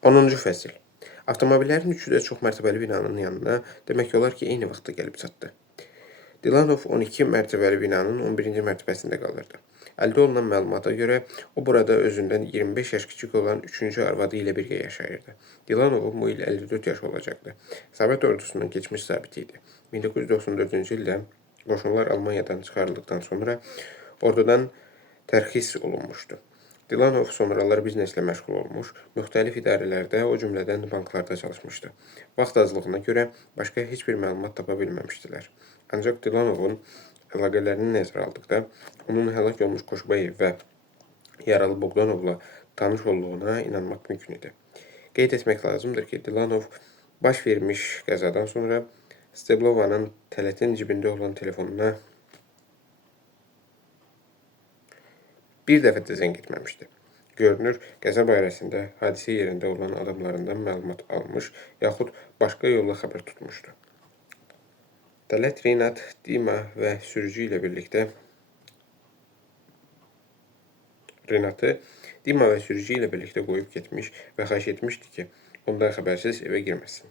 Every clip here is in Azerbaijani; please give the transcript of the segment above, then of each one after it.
10-cu fəsil. Avtomobillərin üçü də çox mərtəbəli binanın yanına demək olar ki, eyni vaxtda gəlib çatdı. Dilanov 12 mərtəbəli binanın 11-ci mərtəbəsində qalırdı. Əldə olunan məlumata görə o burada özündən 25 yaş kiçik olan 3-cü arvadı ilə birgə yaşayırdı. Dilanovun bu il 54 yaşı olacaqdı. Sovet ordusunun keçmiş zabiti idi. 1994-cü ildə qoşunlar Almaniyadan çıxarıldıqdan sonra ordudan tərxis olunmuşdu. Dilanov sonralar bizneslə məşğul olmuş, müxtəlif idarələrdə, o cümlədən banklarda çalışmışdı. Vaxt azlığına görə başqa heç bir məlumat tapa bilməmişdilər. Ancaq Dilanovun əlaqələrini nəzərə aldıqda, onun həlak olmuş Qoşbayev və yaralı Bogdanovla tanış olduğuna inanmaq mümkün idi. Qeyd etmək lazımdır ki, Dilanov baş vermiş qəzadan sonra Steblovanın Teletin cibində olan telefonuna bir dəfə də zəng etməmişdi. Görünür, qəza barəsində hadisə yerində olan adamlarından məlumat almış, yaxud başqa yolla xəbər tutmuşdu. Təlat Rinat, Dima və sürücü ilə birlikdə qoyub getmiş və xahiş etmişdi ki, ondan xəbərsiz evə girməsin.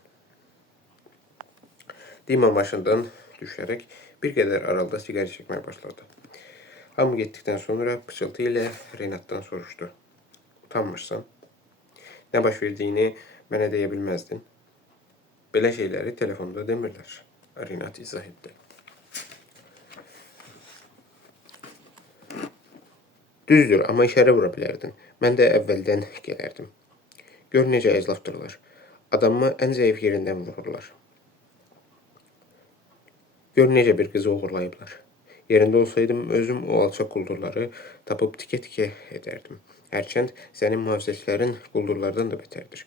Dima maşından düşərək bir qədər aralıda siqaret çəkməyə başladı. Hamı getdikdən sonra pıçıltı ilə Renatdan soruşdu. Utanmışsan? Nə baş verdiyini mənə deyə bilməzdin? Belə şeyləri telefonda demirlər. Renat izah etdi. Düzdür, amma işarə vura bilərdin. Mən də əvvəldən gələrdim. Gör necə əzlafdırlar. Adamı ən zəif yerindən vururlar. Gör necə bir qızı uğurlayıblar. Yerində olsaydım, özüm o alçaq quldurları tapıb tikə-tikə edərdim. Hərçənd sənin mühafizəçilərin quldurlardan da betərdir.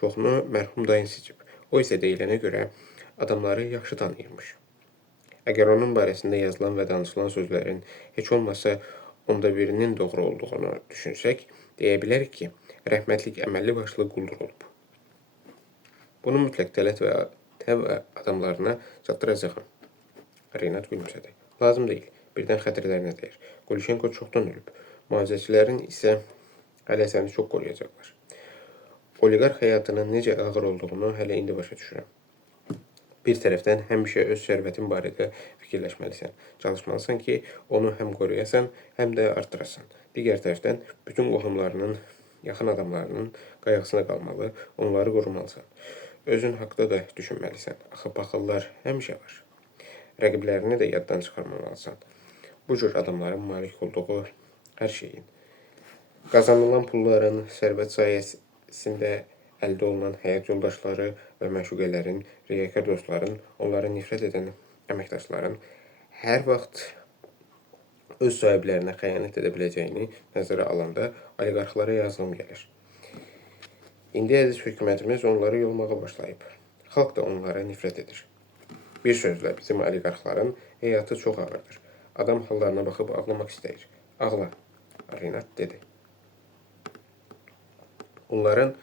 Çoxunu mərhum dayın seçib. O isə deyilənə görə adamları yaxşı tanıyırmış. Əgər onun barəsində yazılan və danışılan sözlərin heç olmasa onda birinin doğru olduğunu düşünsək, deyə bilərik ki, rəhmətlik əməlli başlı quldur olub. Bunu mütləq Təlat və Təv adamlarına çatdıracaqam. Renat gülümsədi. Lazım deyil. Birdən xətirlərinə dəyir. Qolishenko çoxdan ölüb. Mühafizəçilərin isə hələ səni çox qoruyacaqlar. Oliqarx həyatının necə ağır olduğunu hələ indi başa düşürəm. Bir tərəfdən həmişə öz sərvətin barədə fikirləşməlisən. Çalışmalısan ki, onu həm qoruyasan, həm də artırasan. Digər tərəfdən bütün qohumlarının, yaxın adamlarının qayğısına qalmalı, onları qorumalısan. Özün haqda da düşünməlisən. Axı baxıllar həmişə var. Rəqiblərini də yaddan çıxarmamalısan. Bu cür adamların malik olduğu hər şeyin, qazanılan pulların, sərvət sayəsində əldə olunan həyat yoldaşları və məşuqələrin, riyakar dostların, onları nifrət edən əməkdaşların hər vaxt öz sahiblərinə xəyanət edə biləcəyini nəzərə alanda oliqarxlara yazılım gəlir. İndi əziz hökumətimiz onları yolmağa başlayıb. Xalq da onlara nifrət edir. Bir sözlə, bizim oliqarxların həyatı çox ağırdır. Adam hallarına baxıb ağlamaq istəyir. Ağla, Renat dedi. Onların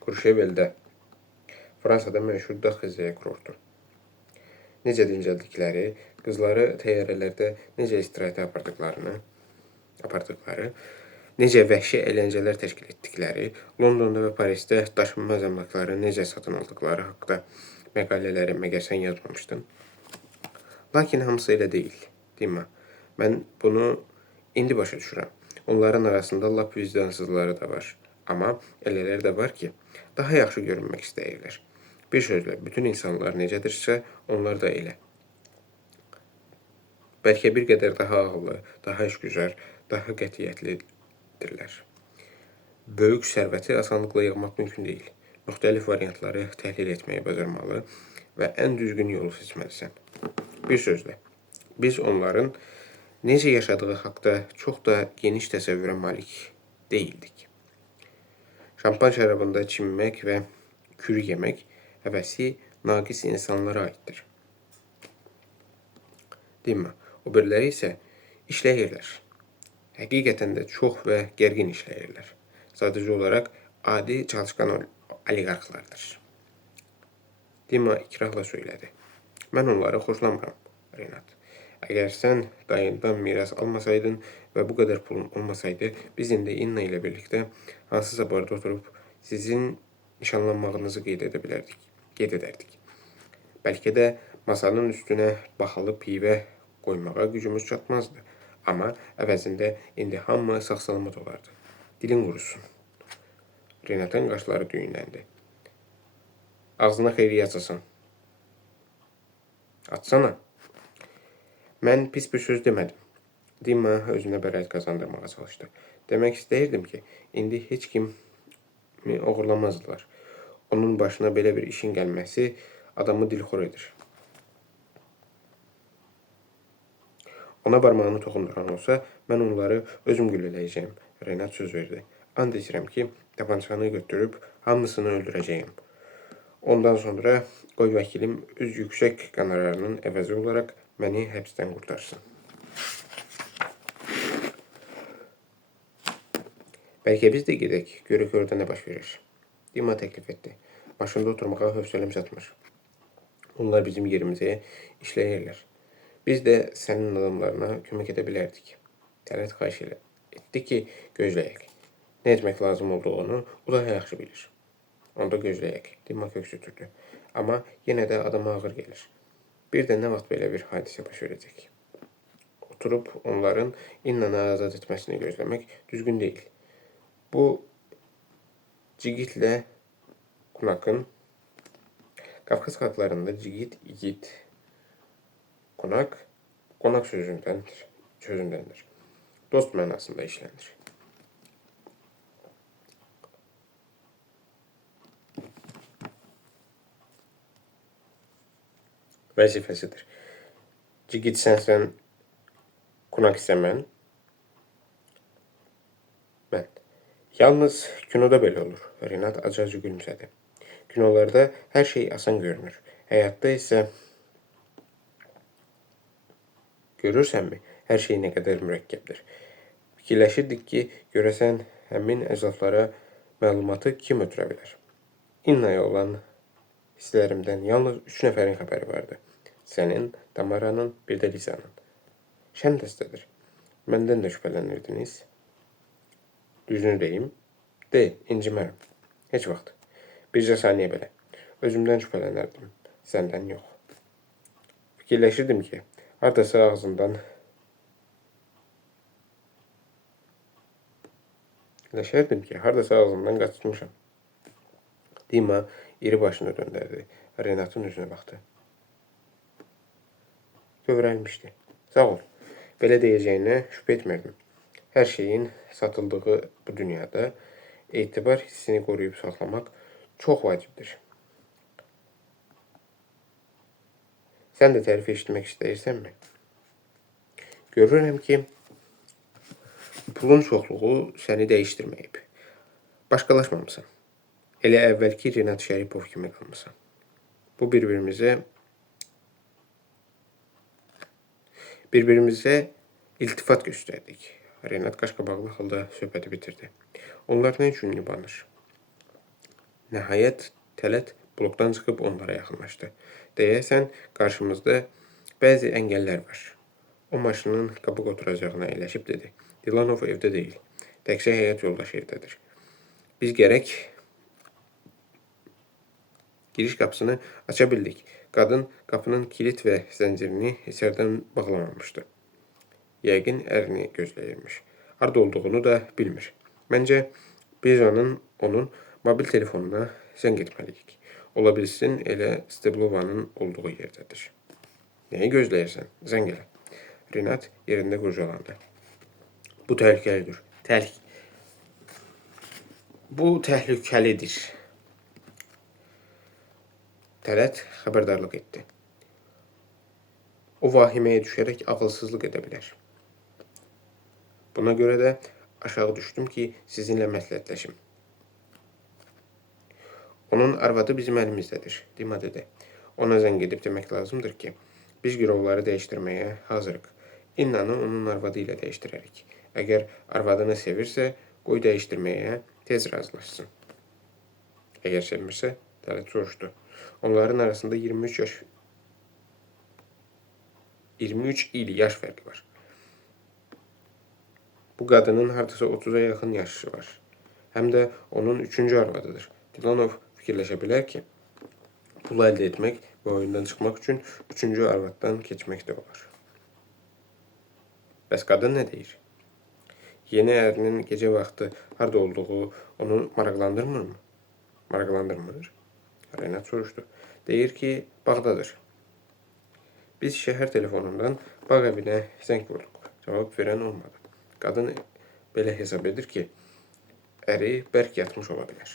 Kurşeveldə, Fransada məşhur Daxizəyə kurortu. Necə dincəldikləri, qızları təyyarələrdə necə istirahətə apardıqları, necə vəhşi əyləncələr təşkil etdikləri, Londonda və Parisdə daşınmaz əmlakları necə satın aldıqları haqda məqalələri məgər sən yazmamışdın? Lakin hamısı elə deyil, Dima. Mən bunu indi başa düşürəm. Onların arasında lap vicdansızları da var. Amma elələri də var ki, daha yaxşı görünmək istəyirlər. Bir sözlə, bütün insanlar necədirsə, onlar da elə. Bəlkə bir qədər daha ağıllı, daha işgüzar, daha qətiyyətlidirlər. Böyük sərvəti asanlıqla yığmaq mümkün deyil. Müxtəlif variantları təhlil etməyi bacarmalı və ən düzgün yolu seçməlisən. Bir sözlə, biz onların necə yaşadığı haqda çox da geniş təsəvvürə malik deyildik. Şampan şərabında çimmək və kürü yemək həvəsi naqis insanlara aiddir. Dima, o biriləri isə işləyirlər. Həqiqətən də çox və gərgin işləyirlər. Sadəcə olaraq adi çalışqan oliqarxlardır. Dima ikrahla söylədi. Mən onları xoşlamıram, Renat. Eğer sen dayından miras almasaydın ve bu kadar pulun olmasaydı, biz indi İnna ile birlikte hansısa barda oturup sizin nişanlanmağınızı qeyd edərdik. Belki de masanın üstüne baxalı pivə qoymağa gücümüz çatmazdı. Ama əvəzində indi hamı sağ-salamat olardı. Dilin qurusun. Renatın qaşları düyünləndi. Ağzına xeyri açasan. Açsana. Mən pis bir söz demədim. Dima özünə bəraət kazandırmağa çalışdı. Demək istəyirdim ki, indi heç kimi oğurlamazdılar. Onun başına belə bir işin gəlməsi adamı dilxor edir. Ona barmağını toxunduran olsa, mən onları özüm güllələyəcəyim. Renat söz verdi. And içirəm ki, tapançanı götürüb hamısını öldürəcəyim. Ondan sonra qoy vəkilim öz yüksək qanararının əvəzi olaraq məni həbsdən qurtarsın. Bəlkə biz də gedək, görək orada nə baş verir. Dima təklif etdi. Maşında oturmağa hövsələm çatmır. Onlar bizim yerimizə işləyirlər. Biz də sənin adamlarına kömək edə bilərdik. Tələt xahiş etdi ki, gözləyək. Nə etmək lazım olduğunu o da yaxşı bilir. Onda gözləyək. Dima köks ötürdü. Amma yenə də adama ağır gəlir. Bir də nə vaxt belə bir hadisə baş verəcək. Oturub onların İnnanı azad etməsini gözləmək düzgün deyil. Bu Cigitlə Qunakın Qafqaz xalqlarında Cigit, igid, Qonak sözündəndir. Dost mənasında işlənir. Vəzifəsidir. Cigit sənsən, Qunak isə mən. Yalnız kinoda belə olur. Renat acı-acı gülümsədi. Kinolarda hər şey asan görünür. Həyatda isə görürsənmi, hər şey nə qədər mürəkkəbdir. Fikirləşirdik ki, görəsən həmin əzaflara məlumatı kim ötürə bilər? İnnaya olan hisslərimdən yalnız 3 nəfərin xəbəri vardı. Sənin, Tamaranın, bir də Lizanın. Şən dəstədir. Məndən də şübhələnirdiniz. Düzünü deyim. İncimərəm. Heç vaxt. Bircə saniyə belə. Özümdən şübhələnərdim. Səndən yox. Fikirləşirdim ki, hardasa ağzından qaçırmışam. Dima iri başını döndərdi. Renatın üzünə baxdı. Kövrəlmişdi. Sağ ol. Belə deyəcəyinə şübhə etmirdim. Hər şeyin satıldığı bu dünyada etibar hissini qoruyub saxlamaq çox vacibdir. Sən də tərif eşitmək istəyirsənmi? Görürəm ki, pulun çoxluğu səni dəyişdirməyib. Başqalaşmamısan. Elə əvvəlki Renat Şəripov kimi qalmısan. Bu birbirimizə iltifat göstərdik. Renat qaşqabaqlı halda söhbəti bitirdi. Onlar nə üçün yubanır? Nəhayət, Tələt blokdan çıxıb onlara yaxınlaşdı. Deyəsən, qarşımızda bəzi əngəllər var. O maşının qabıq oturacağına əyləşib dedi. Dilanov evdə deyil. Təkcə həyat yoldaşı evdədir. Biz gərək giriş qapısını aça bildik. Qadın qapının kilit və zəncirini içərdən bağlamamışdı. Yəqin ərini gözləyirmiş. Harda olduğunu da bilmir. Məncə, biz onun mobil telefonuna zəng etməliyik. Ola bilsin, elə Steblovanın olduğu yerdədir. Nəyi gözləyirsən? Zəng elə. Renat yerində qurcalandı. Bu təhlükəlidir. Bu təhlükəlidir. Tələt xəbərdarlıq etdi. O vahiməyə düşərək ağılsızlıq edə bilər. Buna görə də aşağı düşdüm ki, sizinlə məsləhətləşim. Onun arvadı bizim əlimizdədir, Dima dedi. Ona zəng edib demək lazımdır ki, biz girovları dəyişdirməyə hazırıq. İnnanı onun arvadı ilə dəyişdirərik. Əgər arvadını sevirsə, qoy dəyişdirməyə tez razılaşsın. Əgər sevmirsə, Tələt soruşdu. Onların arasında 23 il yaş fərqi var. Bu qadının hardasa 30'a yaxın yaşı var. Həm də onun 3-cü arvadıdır. Dilanov fikirləşə bilər ki, pul əldə etmək və oyundan çıxmaq üçün 3-cü arvaddan keçmək də olar. Bəs qadın nə deyir? Yeni ərinin gecə vaxtı harda olduğu onu maraqlandırmırmı? Maraqlandırmır. Renat soruşdu. Deyir ki, bağdadır. Biz şəhər telefonundan bağ evinə zəng vurduq. Cavab verən olmadı. Qadın belə hesab edir ki, əri bərk yatmış ola bilər.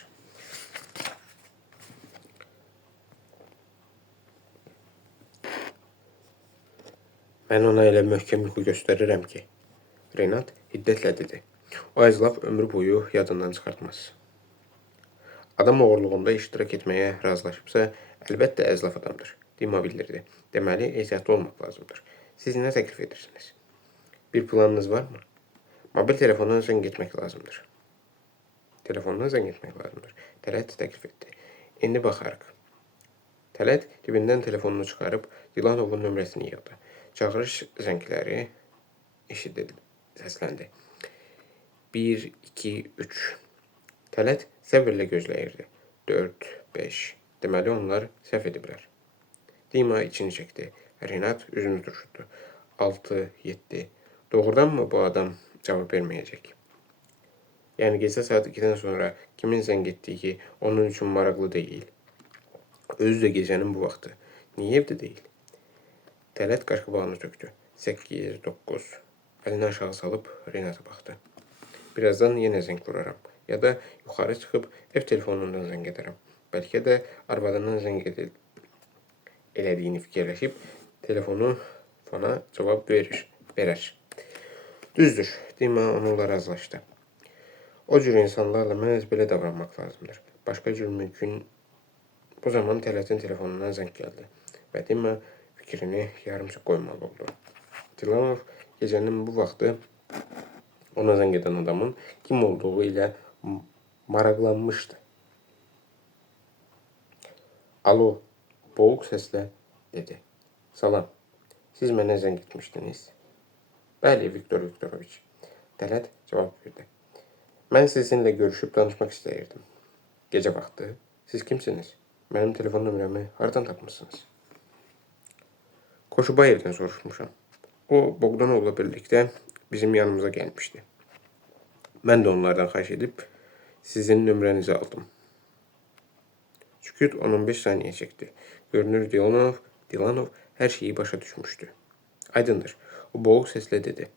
Mən ona elə möhkəm yuxu göstərirəm ki, Renat hiddətlə dedi. O əzlaf ömrü boyu yadından çıxartmaz. Adam oğurluğunda iştirak etməyə razılaşıbsa, əlbəttə əzlaf adamdır. Dima bildirdi. Deməli, ehtiyatlı olmaq lazımdır. Siz nə təklif edirsiniz? Bir planınız varmı? Mobil telefondan zəng etmək lazımdır. Telefondan zəng etmək lazımdır. Tələt təklif etdi. İndi baxarıq. Tələt cibindən telefonunu çıxarıb Dilanovun nömrəsini yığdı. Çağırış zəngləri eşidildi, səsləndi. 1, 2, 3. Tələt səbirlə gözləyirdi. 4, 5. Deməli onlar səhv ediblər. Dima içini çəkdi. Renat üzünü turşutdu. 6, 7. Doğrudanmı bu adam cavab verməyəcək? Yəni gecə saat 2-dən sonra kimin zəng etdiyi onun üçün maraqlı deyil. Özü də gecənin bu vaxtı. Niyə evdə deyil? Tələt qaşqabağını tökdü. 8, 9. Əlini aşağı salıb Renata baxdı. Birazdan yenə zəng vuraram. Ya da yuxarı çıxıb ev telefonundan zəng edərəm. Bəlkə də arvadından zəng elədiyini fikirləşib telefonu fona cavab verər. Düzdür, Dima onunla razılaşdı. O cür insanlarla məhz belə davranmaq lazımdır. Başqa cür mümkün. Bu zaman Tələtin telefonundan zəng gəldi və Dima fikrini yarımçıq qoymalı oldu. Dilanov gecənin bu vaxtı ona zəng edən adamın kim olduğu ilə maraqlanmışdı. Alo, boğuq səslə dedi. Salam, siz mənə zəng etmişdiniz. Bəli, Viktor Viktoroviç. Tələt cavab verdi. Mən sizinlə görüşüb danışmaq istəyirdim. Gecə vaxtı. Siz kimsiniz? Mənim telefon nömrəmi hardan tapmışsınız? Koşubayevdən soruşmuşam. O, Bogdanovla birlikdə bizim yanımıza gəlmişdi. Mən də onlardan xahiş edib sizin nömrənizi aldım. Sükut 15 saniyə çəkdi. Görünür Dilanov hər şeyi başa düşmüşdü. Aydındır. O boğuq səslə dedi.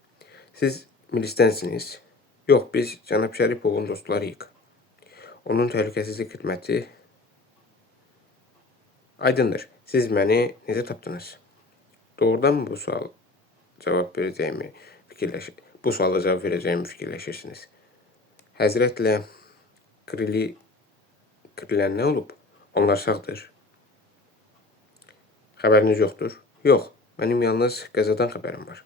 Siz milisdənsiniz? Yox, biz cənab Şəripovun dostlarıyıq. Onun təhlükəsizlik xidməti. Aydındır. Siz məni necə tapdınız? Doğrudan bu suala cavab verəcəyimi fikirləşirsiniz? Həzrətlə Krilən nə olub? Onlar sağdır. Xəbəriniz yoxdur? Yox, mənim yalnız qəzadan xəbərim var.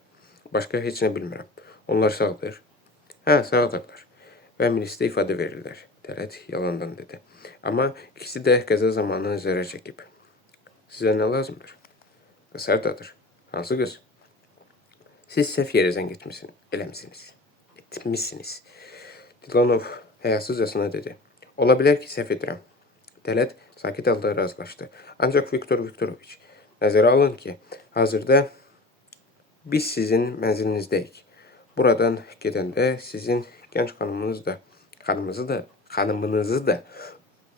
Başqa heç nə bilmirəm. Onlar sağdır. Hə, sağdırlar. Və milisdə ifadə verirlər. Tələt yalandan dedi. Amma ikisi də qəza zamanı zərər çəkib. Sizə nə lazımdır? Qız hardadır? Hansı qız? Siz səhv yerə zəng etmişsiniz. Dilanov həyasızcasına dedi. Ola bilər ki, səhv edirəm. Tələt sakit halda razılaşdı. Ancaq Viktor Viktoroviç, nəzərə alın ki, hazırda biz sizin mənzilinizdəyik. Buradan gedəndə sizin gənc xanımınızı da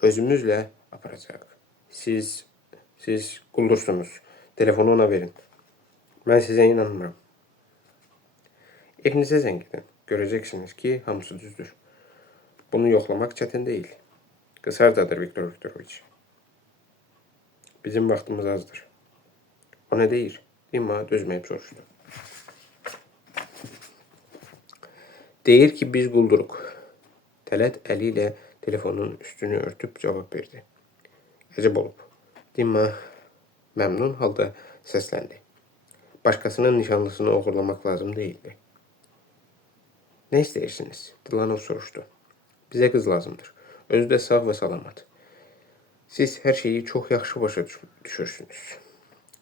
özümüzlə aparacaq. Siz quldursunuz. Telefonu ona verin. Mən sizə inanmıram. Evinizə zəng edin. Görəcəksiniz ki, hamısı düzdür. Bunu yoxlamaq çətin deyil. Qız hardadır, Viktor Viktoroviç? Bizim vaxtımız azdır. O nə deyir? Dima dözməyib soruşdu. Deyir ki, biz qulduruq. Tələt əli ilə telefonun üstünü örtüb cavab verdi. Əcəb olub. Dima məmnun halda səsləndi. Başqasının nişanlısını oğurlamaq lazım deyildi. Nə istəyirsiniz? Dilanov soruşdu. Bizə qız lazımdır. Özü də sağ və salamat. Siz hər şeyi çox yaxşı başa düşürsünüz,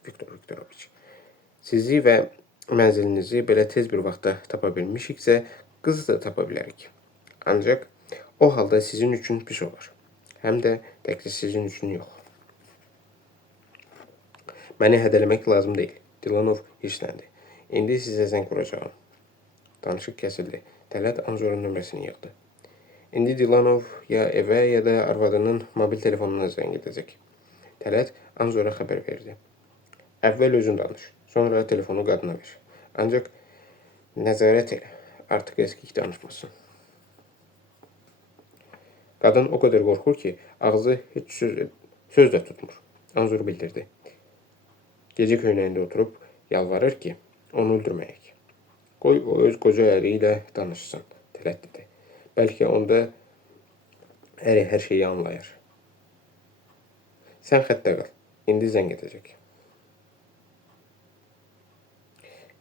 Viktor Viktoroviç. Sizi və mənzilinizi belə tez bir vaxtda tapa bilmişiksə, qızı da tapa bilərik. Ancaq o halda sizin üçün pis olar. Həm də təkcə sizin üçün yox. Məni hədələmək lazım deyil. Dilanov hirsləndi. İndi sizə zəng vuracağam. Danışıq kəsildi. Tələt Anzorun nömrəsini yığdı. İndi Dilanov ya evə, ya da arvadının mobil telefonuna zəng edəcək. Tələt Anzora xəbər verdi. Əvvəl özün danış, sonra telefonu qadına ver. Ancaq nəzarət elə, artıq əskik danışmasın. Qadın o qədər qorxur ki, ağzı heç söz də tutmur. Anzor bildirdi. Gecə köynəyində oturub yalvarır ki, onu öldürməyək. Qoy o öz qoca əri ilə danışsın, Tələt dedi. Bəlkə onda əri hər şeyi anlayır. Sən xəttə qal, indi zəng edəcək.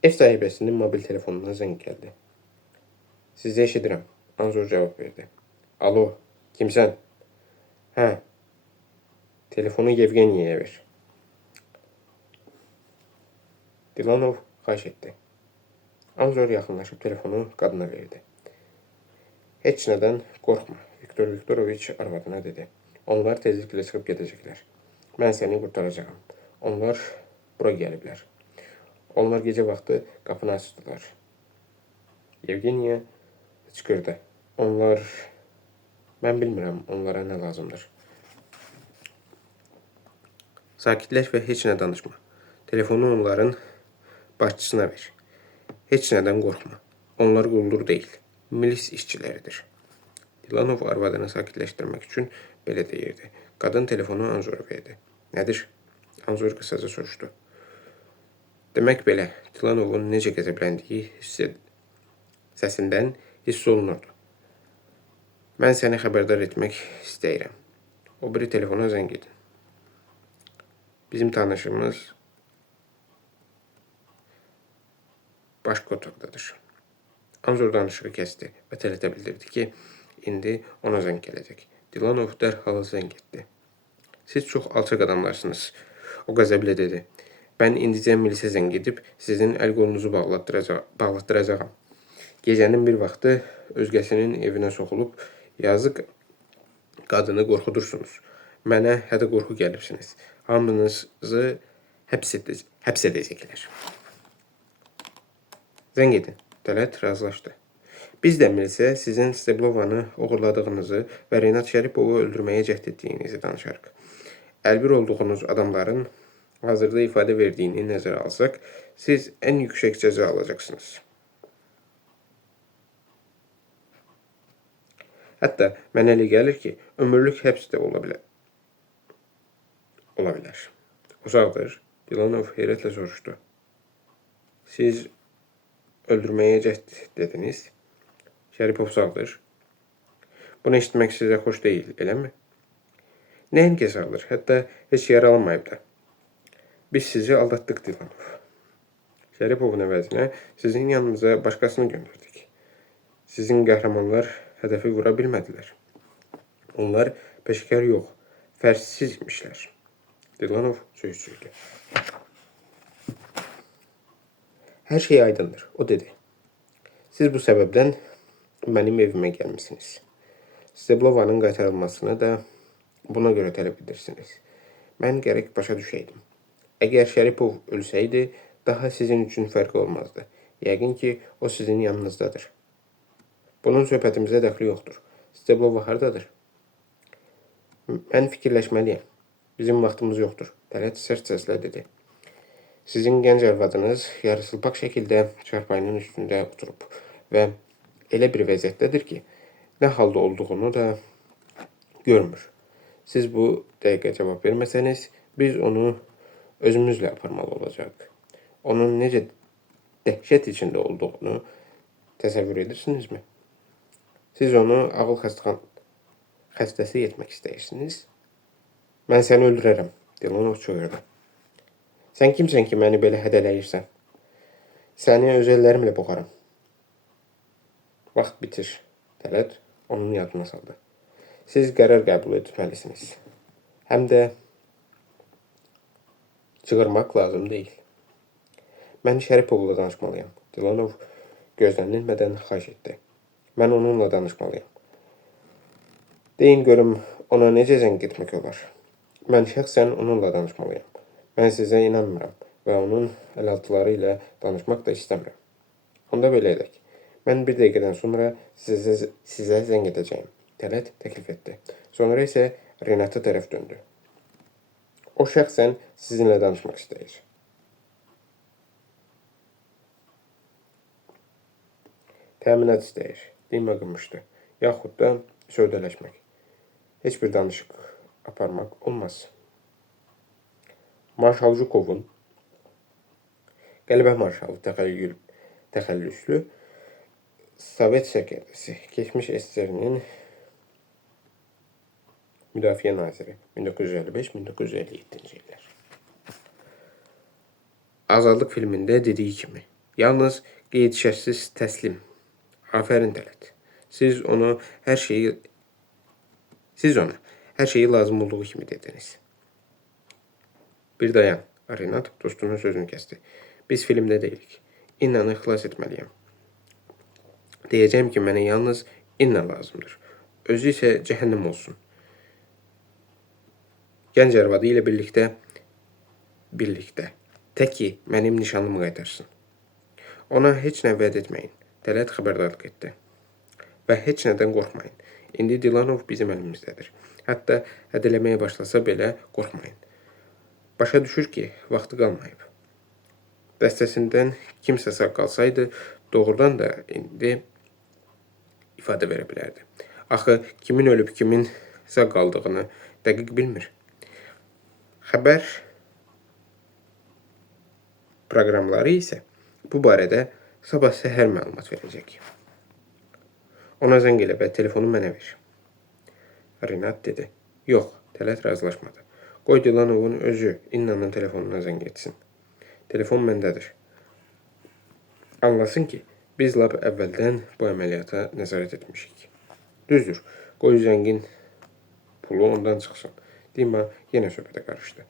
Ev sahibəsinin mobil telefonuna zəng gəldi. Sizi eşidirəm, Anzor cavab verdi. Alo, kimsən? Hə, telefonu Yevgeniyaya ver. Dilanov xahiş etdi. Anzor yaxınlaşıb telefonu qadına verdi. Heç nədən qorxma, Viktor Viktoroviç arvadına dedi. Onlar tezliklə çıxıb gedəcəklər. Mən səni qurtaracağam. Onlar bura gəliblər. Onlar gecə vaxtı qapını açdılar. Yevgeniya hıçqırdı. Mən bilmirəm, onlara nə lazımdır. Sakitləş və heç nə danışma. Telefonu onların başçısına ver. Heç nədən qorxma. Onlar quldur deyil, milis işçiləridir. Dilanov arvadını sakitləşdirmək üçün belə deyirdi. Qadın telefonu Anzora verdi. Nədir? Anzor qısaca soruşdu. Demək belə, Dilanovun necə qəzəbləndiyi səsindən hiss olunurdu. Mən səni xəbərdar etmək istəyirəm. O biri telefona zəng edin. Bizim tanışımız başqa otaqdadır. Anzor danışığı kəsdi və Tələtə bildirdi ki, indi ona zəng gələcək. Dilanov dərhal zəng etdi. Siz çox alçaq adamlarsınız, o qəzəblə dedi. Mən indicə milisə zəng edib sizin əl-qolunuzu bağlatdıracağam. Gecənin bir vaxtı özgəsinin evinə soxulub yazıq qadını qorxudursunuz. Mənə hədə qorxu gəlibsiniz. Hamınızı həbs edəcəklər. Zəng edin. Tələt razılaşdı. Biz də milisə sizin Steblovanı oğurladığınızı və Renat Şəripovu öldürməyə cəhd etdiyinizi danışarıq. Əlbir olduğunuz adamların hazırda ifadə verdiyini nəzərə alsaq, siz ən yüksək cəza alacaqsınız. Hətta mənə elə gəlir ki, ömürlük həbs də ola bilər. O sağdır, Dilanov heyrətlə soruşdu. Siz öldürməyə cəhd dediniz. Şəripov sağdır. Bunu eşitmək sizə xoş deyil, eləmi? Nəinki sağdır, hətta heç yaralanmayıb da. Biz sizi aldatdıq, Dilanov. Şəripovun əvəzinə sizin yanınıza başqasını göndərdik. Sizin qəhrəmanlar hədəfi vura bilmədilər. Onlar peşəkar yox, fərsiz imişlər. Dilanov söysüydü. Hər şey aydındır, o dedi. Siz bu səbəbdən mənim evimə gəlmişsiniz. Steblovanın qaytarılmasını da buna görə tələb edirsiniz. Mən gərək başa düşəydim. Əgər Şəripov ölsəydi, daha sizin üçün fərqi olmazdı. Yəqin ki, o sizin yanınızdadır. Bunun söhbətimizə dəxli yoxdur. Steblova hardadır? Mən fikirləşməliyəm. Bizim vaxtımız yoxdur. Tələt sərt səslə dedi. Sizin gənc arvadınız yarısılbaq şəkildə çarpayının üstündə oturub və elə bir vəziyyətdədir ki, nə halda olduğunu da görmür. Siz bu dəqiqə cavab verməsəniz, biz onu özümüzlə aparmalı olacaq. Onun necə dəhşət içində olduğunu təsəvvür edirsinizmi? Siz onu ağıl xəstəsi etmək istəyirsiniz? Mən səni öldürərəm, Dilanov çığırdı. Sən kimsən ki, məni belə hədələyirsən? Səni öz əllərimlə boğaram. Vaxt bitir. Tələt onun yadına saldı. Siz qərar qəbul etməlisiniz. Həm də çığırmaq lazım deyil. Mən Şəripovla danışmalıyam. Dilanov gözlənilmədən xahiş etdi. Mən onunla danışmalıyam. Deyin görüm, ona necə zəng etmək olar? Mən şəxsən onunla danışmalıyam. Mən sizə inanmıram və onun əlaltıları ilə danışmaq da istəmirəm. Onda belə edək. Mən bir dəqiqədən sonra sizə zəng edəcəyim. Tələt təklif etdi. Sonra isə Renata tərəf döndü. O şəxsən sizinlə danışmaq istəyir. Təminat istəyir. Dima qımışdı. Yaxud da sövdələşmək. Heç bir danışıq aparmaq olmaz. Marşal Jukovun qələbə marşalı təxəllüslü Sovet sekreterisi, keçmiş SSR-nin müdafiə naziri 1955-1957-ci illər. Azadlıq filmində dediyi kimi, yalnız qeyd-şərtsiz təslim. Afərin Tələt. Siz ona hər şeyi lazım olduğu kimi dediniz. Bir dayan, Renat dostunun sözünü kəsdi. Biz filmdə deyilik. İnnanı xilas etməliyəm. Deyəcəm ki, mənə yalnız İnna lazımdır. Özü isə cəhənnəm olsun. Gənc arvadı ilə birlikdə. Tək ki, mənim nişanımı qaytarsın. Ona heç nə vəd etməyin. Tələt xəbərdarlıq etdi. Və heç nədən qorxmayın. İndi Dilanov bizim əlimizdədir. Hətta hədələməyə başlasa belə qorxmayın. Başa düşür ki, vaxtı qalmayıb. Dəstəsindən kimsə sağ qalsaydı, doğrudan da indi ifadə verə bilərdi. Axı, kimin ölüb, kimin sağ qaldığını dəqiq bilmir. Xəbər proqramları isə bu barədə sabah səhər məlumat verəcək. Ona zəng elə və telefonu mənə ver. Renat dedi. Yox, Tələt razılaşmadı. Qoy Dilanovun özü İnnanın telefonuna zəng etsin. Telefon məndədir. Anlasın ki, biz lap əvvəldən bu əməliyyata nəzarət etmişik. Düzdür, qoy zəngin pulu ondan çıxsın. Dima yenə söhbətə qarışdı.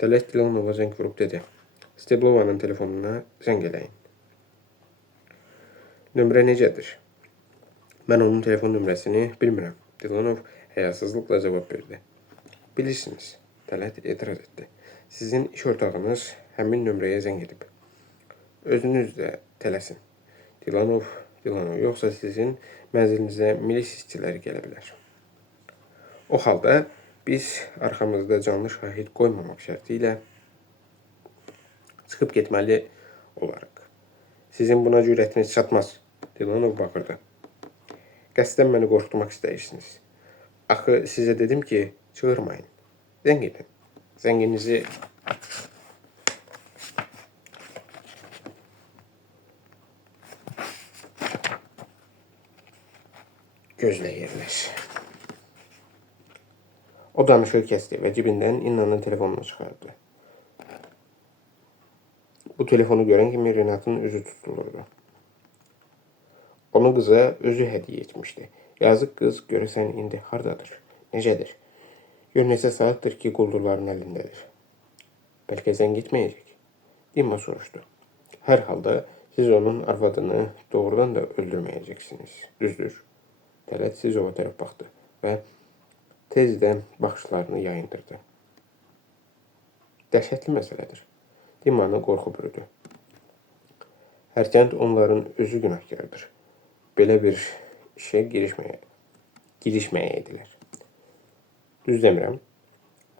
Tələt Dilanova zəng vurub dedi. Steblovanın telefonuna zəng eləyin. Nömrə necədir? Mən onun telefon nömrəsini bilmirəm. Dilanov həyasızlıqla cavab verdi. Bilirsiniz, Tələt etiraz etdi. Sizin iş ortağınız həmin nömrəyə zəng edib. Özünüz də tələsin. Dilanov, yoxsa sizin mənzilinizə milis işçiləri gələ bilər. O halda biz arxamızda canlı şahid qoymamaq şərti ilə çıxıb getməli olarıq. Sizin buna cürətiniz çatmaz. Dilanov baxırdı. Qəsdən məni qorxutmaq istəyirsiniz. Axı sizə dedim ki, çığırmayın. Zəng edin. Zənginizi gözləyirlər. O danışığı kəsdi və cibindən İnnanın telefonunu çıxardı. Bu telefonu görən kimi Renatın üzü tutulurdu. Onu qıza özü hədiyyə etmişdi. Yazıq qız görəsən indi hardadır, necədir? Gör neçə saatdır ki, quldurların əlindədir. Bəlkə zəng etməyəcək? Dima soruşdu. Hər halda siz onun arvadını doğrudan da öldürməyəcəksiniz. Düzdür. Tələt Sizova tərəf baxdı və tezdən baxışlarını yayındırdı. Dəhşətli məsələdir. Dimanı qorxu bürüdü. Hərçənd onların özü günahkardır. Belə bir işə girişməyəydilər. Düz demirəm.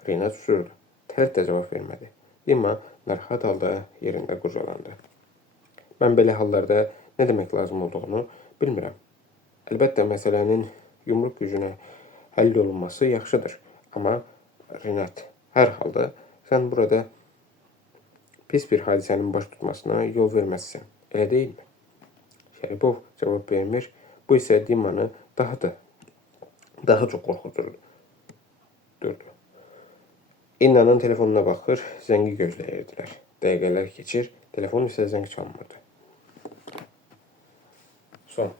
Renat susurdu. Tələt də cavab vermədi. Dima narahat halda yerində qurcalandı. Mən belə hallarda nə demək lazım olduğunu bilmirəm. Əlbəttə, məsələnin yumruq gücünə həll olunması yaxşıdır. Amma Renat, hər halda sən burada pis bir hadisənin baş tutmasına yol verməzsən. Elə deyilmi? Şəripov cavab vermir. Bu isə Dimanı daha çox qorxuturdu. İnnanın telefonuna baxır, zəngi gözləyirdilər. Dəqiqələr keçir, telefon isə zəng çalmırdı. Son.